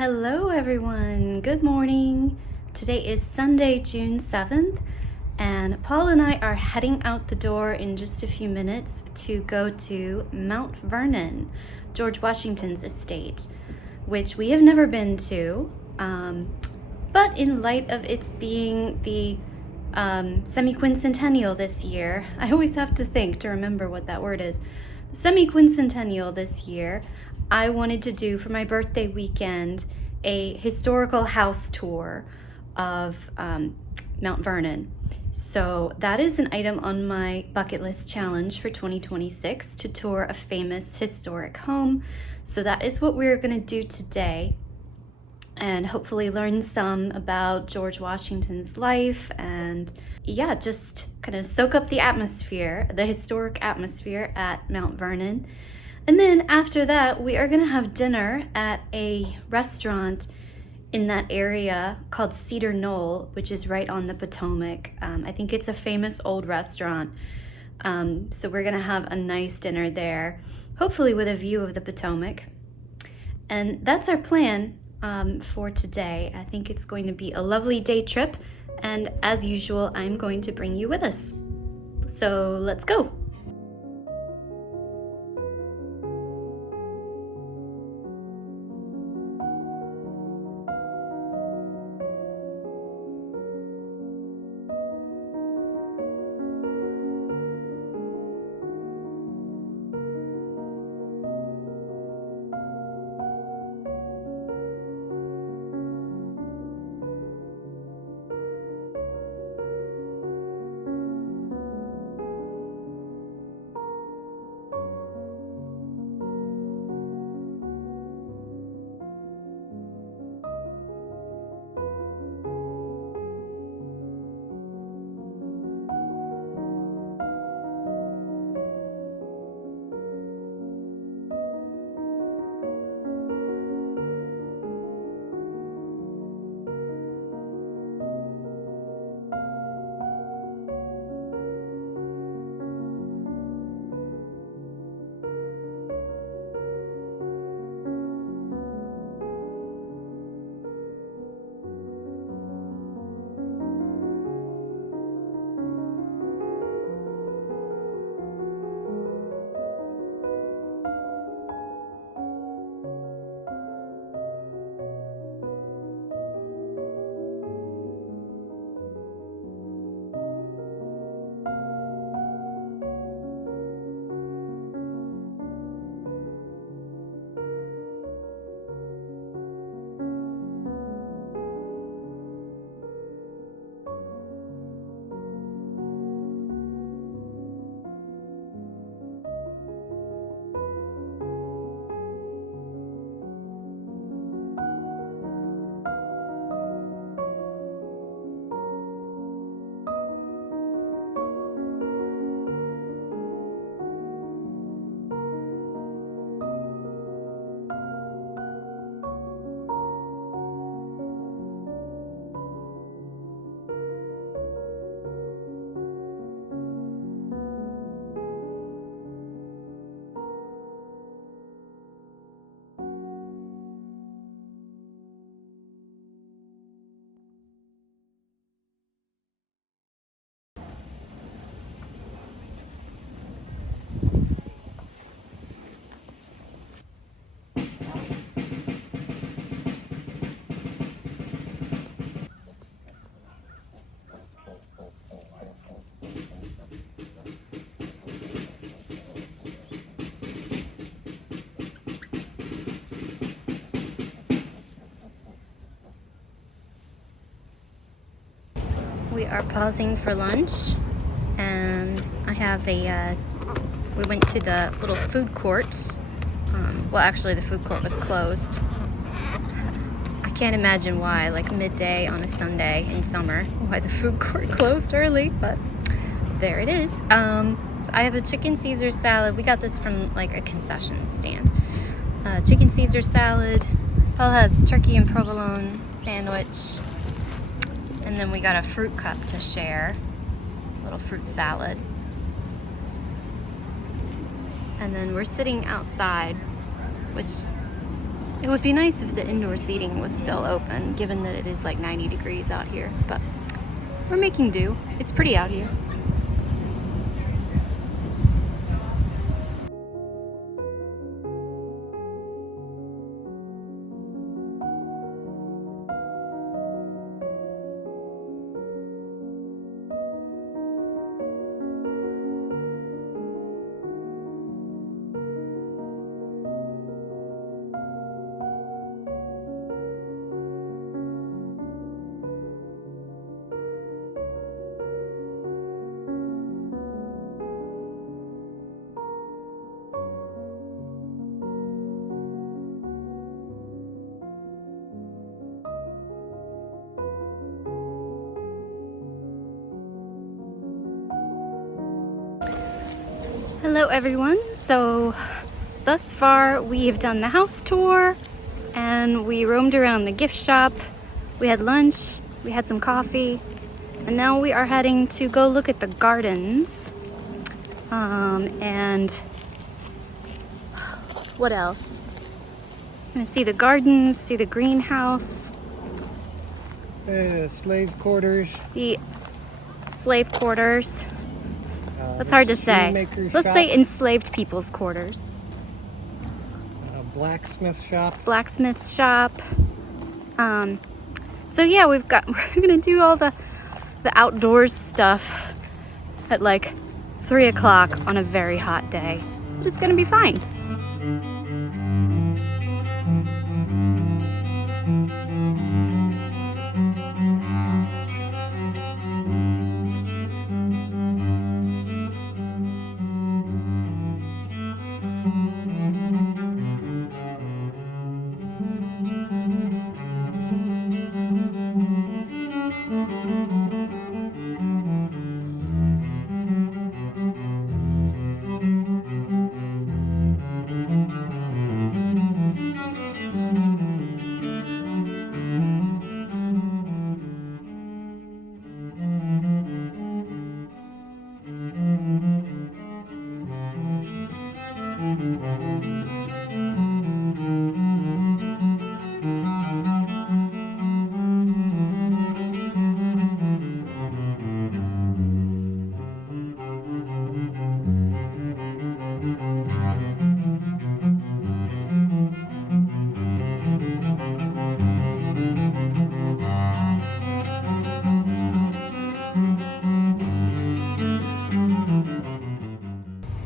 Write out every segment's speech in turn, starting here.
Hello everyone, good morning. Today is Sunday, June 7th, and Paul and I are heading out the door in just a few minutes to go to Mount Vernon, George Washington's estate, which we have never been to, but in light of its being the semi-quincentennial this year, I always have to think to remember what that word is. Semi-quincentennial this year, I wanted to do for my birthday weekend a historical house tour of Mount Vernon. So that is an item on my bucket list challenge for 2026, to tour a famous historic home. So that is what we're going to do today, and hopefully learn some about George Washington's life and just kind of soak up the atmosphere, the historic atmosphere at Mount Vernon. And then after that, we are gonna have dinner at a restaurant in that area called Cedar Knoll, which is right on the Potomac. I think it's a famous old restaurant. So we're gonna have a nice dinner there, hopefully with a view of the Potomac. And that's our plan for today. I think it's going to be a lovely day trip. And as usual, I'm going to bring you with us. So let's go. We are pausing for lunch, and I have we went to the little food court. Well, actually the food court was closed. I can't imagine why, like midday on a Sunday in summer, why the food court closed early, but there it is. So I have a chicken Caesar salad. We got this from like a concession stand. Chicken Caesar salad. Paul has turkey and provolone sandwich. And then we got a fruit cup to share, a little fruit salad. And then we're sitting outside, which It would be nice if the indoor seating was still open, given that it is like 90 degrees out here, but we're making do. It's pretty out here. Hello everyone. So thus far we have done the house tour and we roamed around the gift shop. We had lunch, we had some coffee, and now we are heading to go look at the gardens. And what else? I'm gonna see the gardens, see the greenhouse. Slave quarters. The slave quarters. That's hard to say. Let's say enslaved people's quarters. Blacksmith shop. Blacksmith shop. So yeah, we're gonna do all the outdoors stuff at like 3 o'clock on a very hot day. But it's gonna be fine.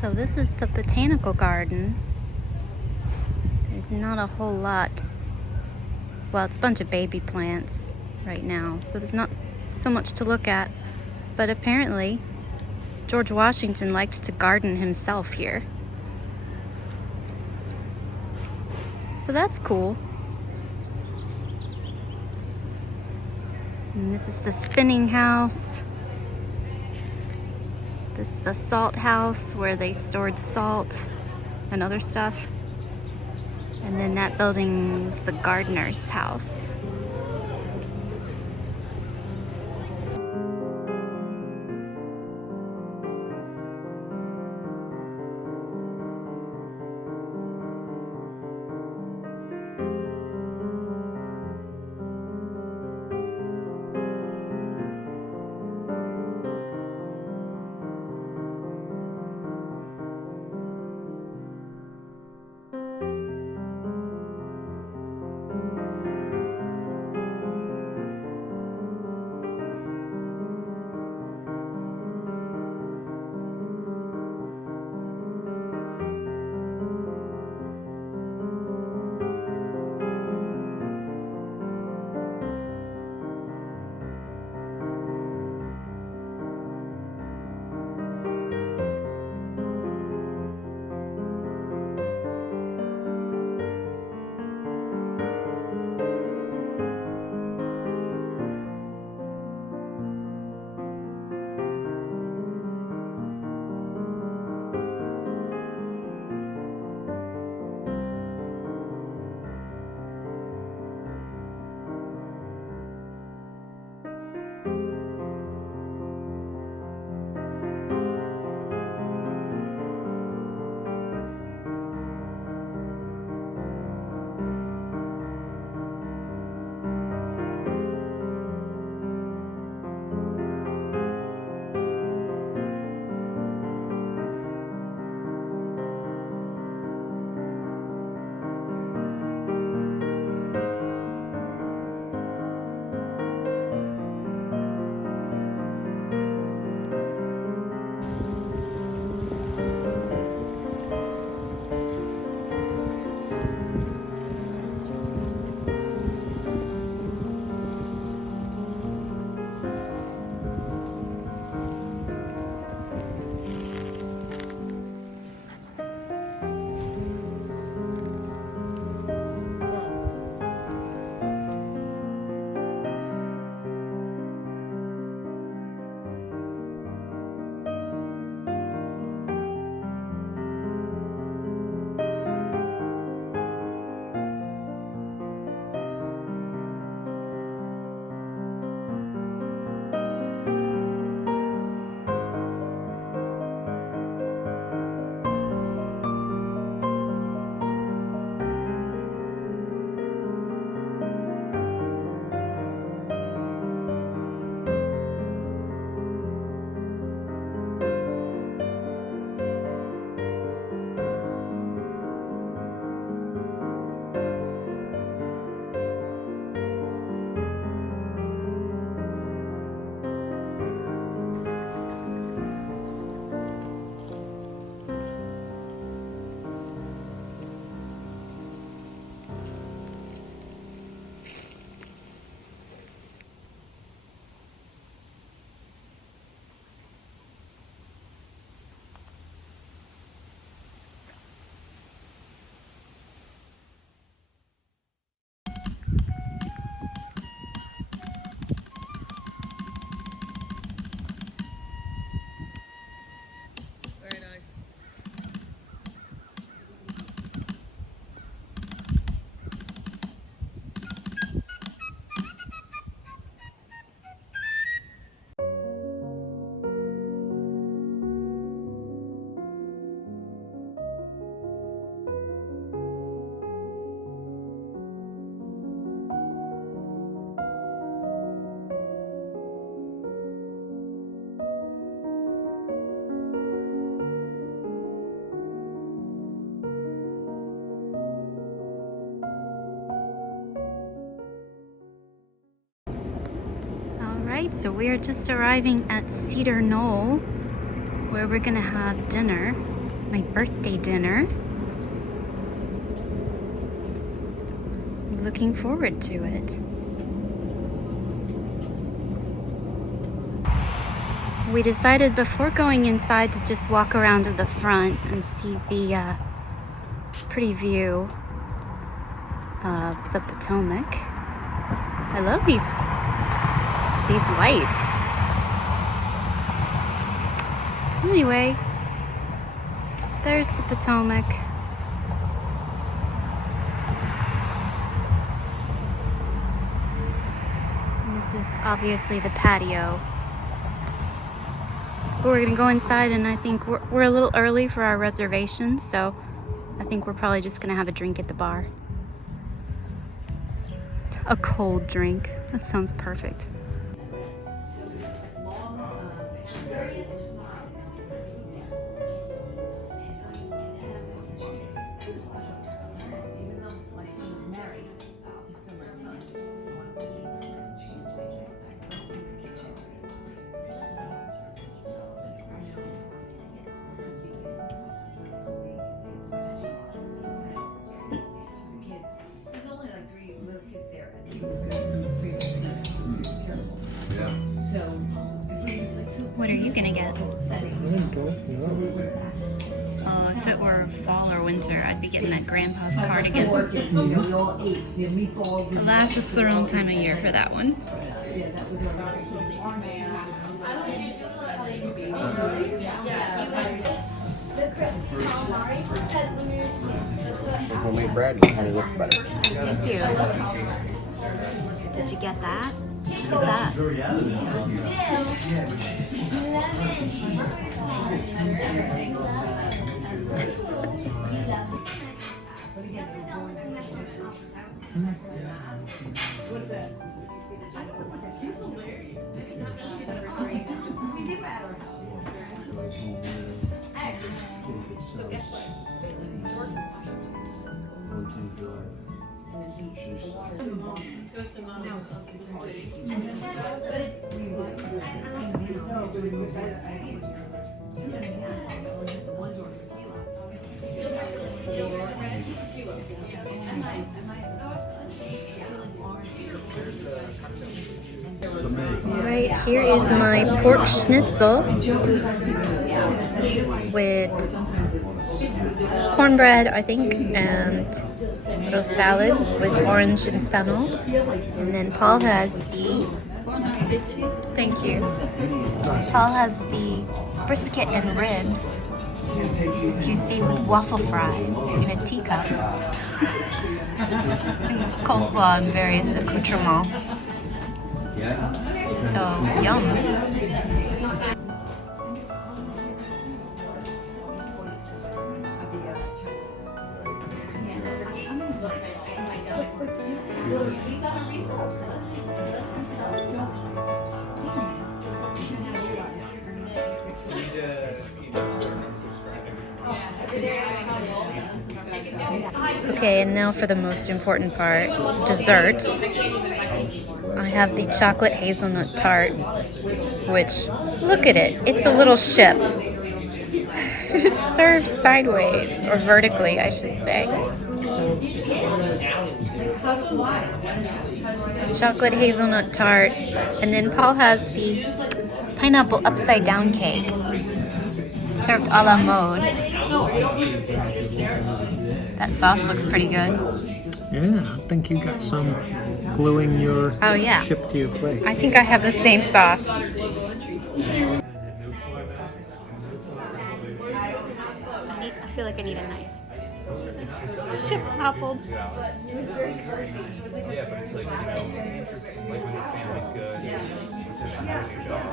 So this is the botanical garden. There's not a whole lot. Well, it's a bunch of baby plants right now, so there's not so much to look at. But apparently, George Washington liked to garden himself here. So that's cool. And this is the spinning house. This is the salt house where they stored salt and other stuff. And then that building is the gardener's house. Alright, so we are just arriving at Cedar Knoll, where we're gonna have dinner, my birthday dinner. Looking forward to it. We decided before going inside to just walk around to the front and see the pretty view of the Potomac. I love these lights. Anyway, there's the Potomac. And this is obviously the patio. But we're gonna go inside, and I think we're a little early for our reservation, so I think we're probably just gonna have a drink at the bar. A cold drink. That sounds perfect. What are you gonna get? If it were fall or winter, I'd be getting that grandpa's cardigan. Alas, it's the wrong time of year for that one. Homemade bread and honey look better. Thank you. Did you get that? Look at that. So guess what? George Washington. Right, here is my pork schnitzel with cornbread, I think, and a little salad with orange and fennel. And then Paul has the, thank you. Paul has the brisket and ribs, as you see, with waffle fries in a teacup. And coleslaw and various accoutrements. So, yum. Okay, and now for the most important part, dessert. I have the chocolate hazelnut tart, which, look at it, it's a little ship. It's served sideways, or vertically, I should say. Chocolate hazelnut tart, and then Paul has the pineapple upside down cake, served a la mode. That sauce looks pretty good. Yeah, I think you got some gluing your ship to your plate. I think I have the same sauce. I feel like I need a knife. Ship toppled. It was very cozy. It was like a but it's like, you know, like when the family's good, which is your job.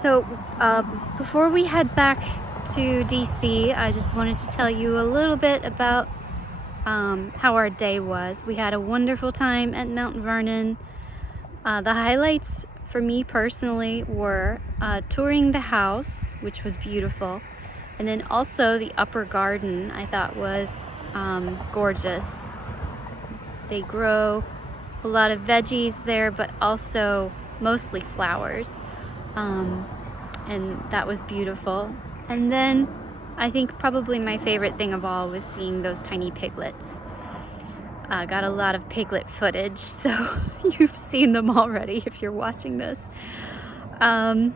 So, before we head back to DC, I just wanted to tell you a little bit about how our day was. We had a wonderful time at Mount Vernon. The highlights for me personally were touring the house, which was beautiful, and then also the upper garden I thought was gorgeous. They grow a lot of veggies there, but also mostly flowers. And that was beautiful. And then I think probably my favorite thing of all was seeing those tiny piglets. Got a lot of piglet footage, so you've seen them already if you're watching this. But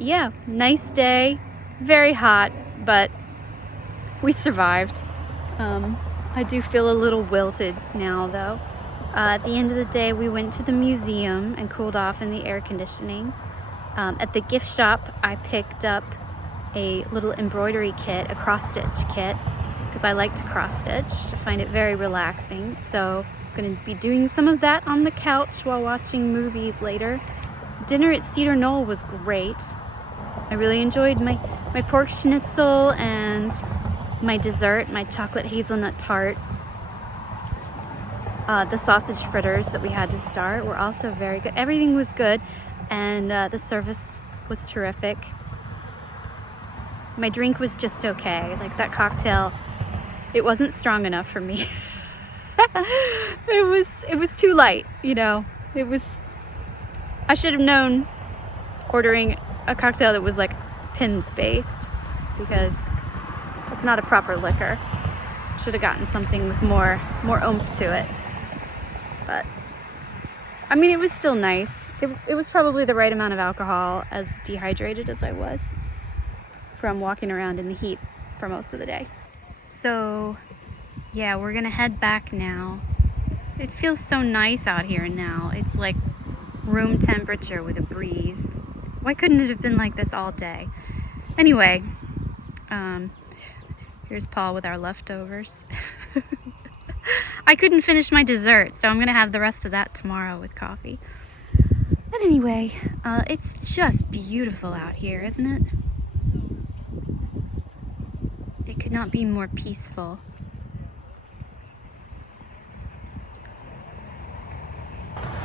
yeah, nice day, very hot, but we survived. I do feel a little wilted now though. At the end of the day, we went to the museum and cooled off in the air conditioning. At the gift shop, I picked up a little embroidery kit, a cross-stitch kit, because I like to cross-stitch. I find it very relaxing. So I'm going to be doing some of that on the couch while watching movies later. Dinner at Cedar Knoll was great. I really enjoyed my pork schnitzel and my dessert, my chocolate hazelnut tart. The sausage fritters that we had to start were also very good. Everything was good, and the service was terrific. My drink was just okay. Like that cocktail, it wasn't strong enough for me. It was too light, you know. I should have known ordering a cocktail that was like Pimm's based, because it's not a proper liquor. Should have gotten something with more oomph to it. But I mean, it was still nice. It was probably the right amount of alcohol, as dehydrated as I was from walking around in the heat for most of the day. So yeah, we're gonna head back now. It feels so nice out here now. It's like room temperature with a breeze. Why couldn't it have been like this all day? Anyway, here's Paul with our leftovers. I couldn't finish my dessert, so I'm gonna have the rest of that tomorrow with coffee. But anyway, it's just beautiful out here, isn't it? It could not be more peaceful.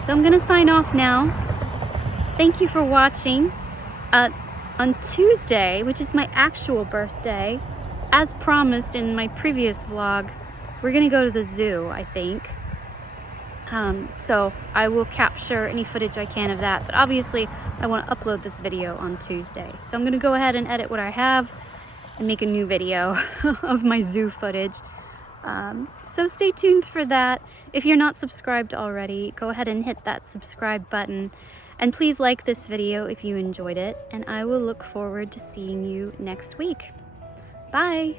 So I'm gonna sign off now. Thank you for watching. On Tuesday, which is my actual birthday, as promised in my previous vlog, we're gonna go to the zoo, I think. So I will capture any footage I can of that, but obviously I want to upload this video on Tuesday. So I'm gonna go ahead and edit what I have and make a new video of my zoo footage. So stay tuned for that. If you're not subscribed already, go ahead and hit that subscribe button. And please like this video if you enjoyed it. And I will look forward to seeing you next week. Bye!